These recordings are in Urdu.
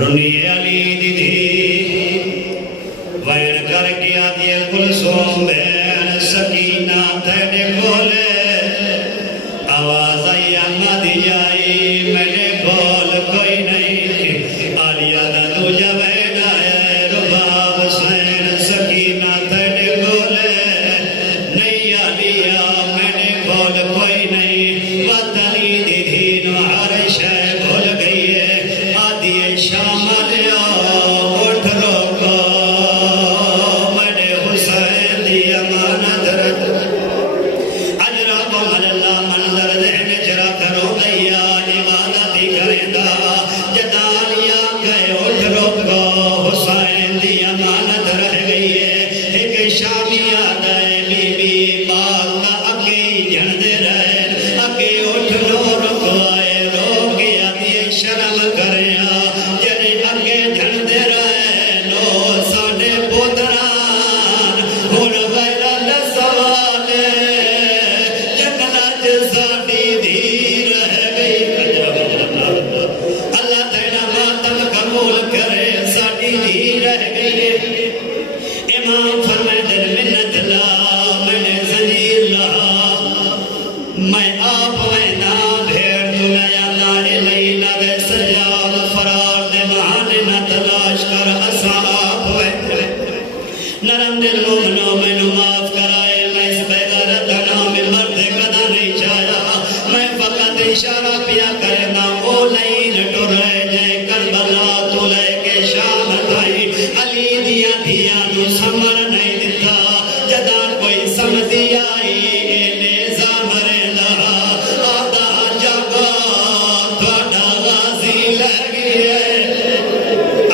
رنی علی دی وین کر کے آدھی کلثوم بین سکینہ تیرے کھولے آواز آئی آنگا دی جائی میرے کھول کوئی نہیں آلیا دا دوجہ بین آیا رباب حسین سکینہ تیرے کھولے نہیں آلیا میرے کھول کوئی نہیں وطنی دی دین ہر شے بھول گئی ہے آدھی شام لیا اٹھ روکو میرے حسین دی امانت رکھ اجرا کو مللہ منظر دہنے چرا کرو گیا عبادت ہی کریں دا جدانیا گئے اٹھ روکو حسین دی امانت رہ گئی ہے ایک شامی آد ہے بی بی بات دا اکے جھندے رہے اکے اٹھ رو رکو آئے رو گیا دیئے شرم کریا جرے اکے جھندے رہے لو ساڑے پودران ہون غیرہ لسوالے جنگلہ جساڑی دیر ہے گئی اللہ تیرا ماتم قبول کرے ساڑی دیر ہے گئی امام فرمائے دل منت لا میں نے زنجیر لا میں آپ وینا بھیڑ دنیا نا الیلہ دے سجاد فرار دے مہانے نہ تلاش کر اسا آپ وینا نرم دل مومنو میں نو معاف کرائے میں اس بیدارت نام مرد قدا نہیں چاہیا میں فقط اشارہ پیا کرنا او لین ٹرے جائے کربلا تو لے کے شام تھائی علی دیا دیا نو سمر نہیں دیتا جدا کوئی سمجھی آئی نیزا مرے دا آدھا جاگا تھوڑا غازی لگی ہے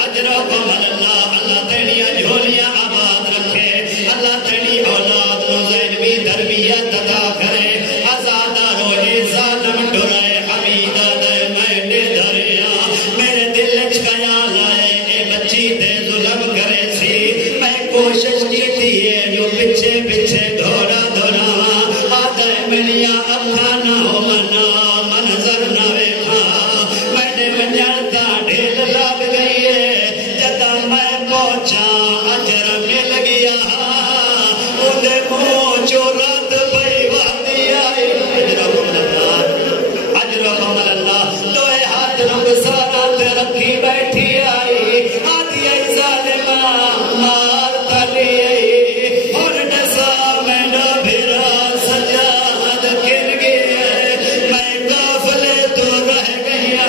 اجروں کو مللہ اللہ تیڑی جھولیاں آباد رکھے اللہ تیڑی اولاد نو زینوی تربیت عطا کرے آزادہ روحی ظالم ڈرائے حمیدہ دے میں دریا میرے دل خیال آئے اے بچی تے ظلم کرے سی میں کوشش کی تھی جو پچھے پچھے دھوڑا دھوڑا آدھے منیا اپنا نہ ہو منا منظر نہ ویکھا میں منجرتا ڈھیل لگ گئی ہے جدا میں پہنچا اجر مل گیا اندھے منہ چورت پئی وادی آئی اجرکم اللہ دوئے ہاتھ رنگ سارا تے رکھی بیٹھی آئی آدھی آئی ظالمہ مار تلی آئی اور نسا میں نہ بھرا سجاد کن گئے میں قافلے تو رہ گیا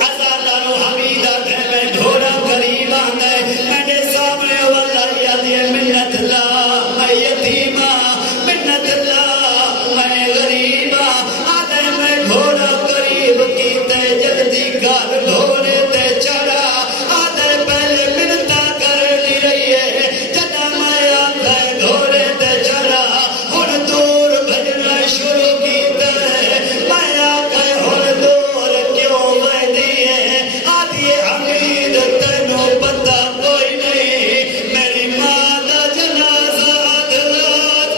ازادارو حمیدہ تھے میں دھوڑا قریب آنے میں نے سامنے واللہ یادی منت لا میں یتیمہ منت لا میں غریبہ آدھے میں گھوڑا قریب کیتے جلدی کار گھوڑے تے چڑھا آدھے پہلے منتا کر لی رہی ہے جدا میں آدھے گھوڑے تے چڑھا ہن دور بھجنا شروع کیتے میں آدھے ہن دور کیوں ویدی ہے آدھی حمید تینوں پتہ کوئی نہیں میری ماں دا جنازہ دلات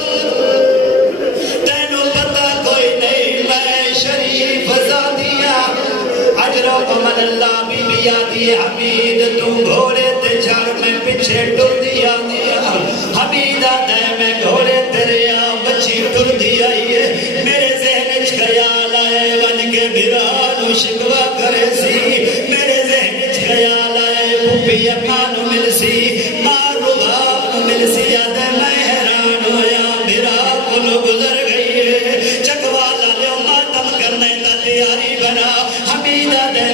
تینوں پتہ کوئی نہیں میں شریف زادیاں اجرکم اللہ بی بی آدھی حمید تم گھوڑے تے چڑھ میں پیچھے ٹر دیا حمیدہ دے میں گھوڑے تیریا بچی ٹر دیا میرے ذہن خیال آئے ون کے بھرانو شکوا کرے سی میرے ذہن خیال آئے پھوپی اپانو مل سی مارو بھاپنو مل سی آدھے میں حیران ہویا بھرا کلو گزر گئی چکوالا لیو ماتم کرنے تا تیاری بنا حمیدہ دے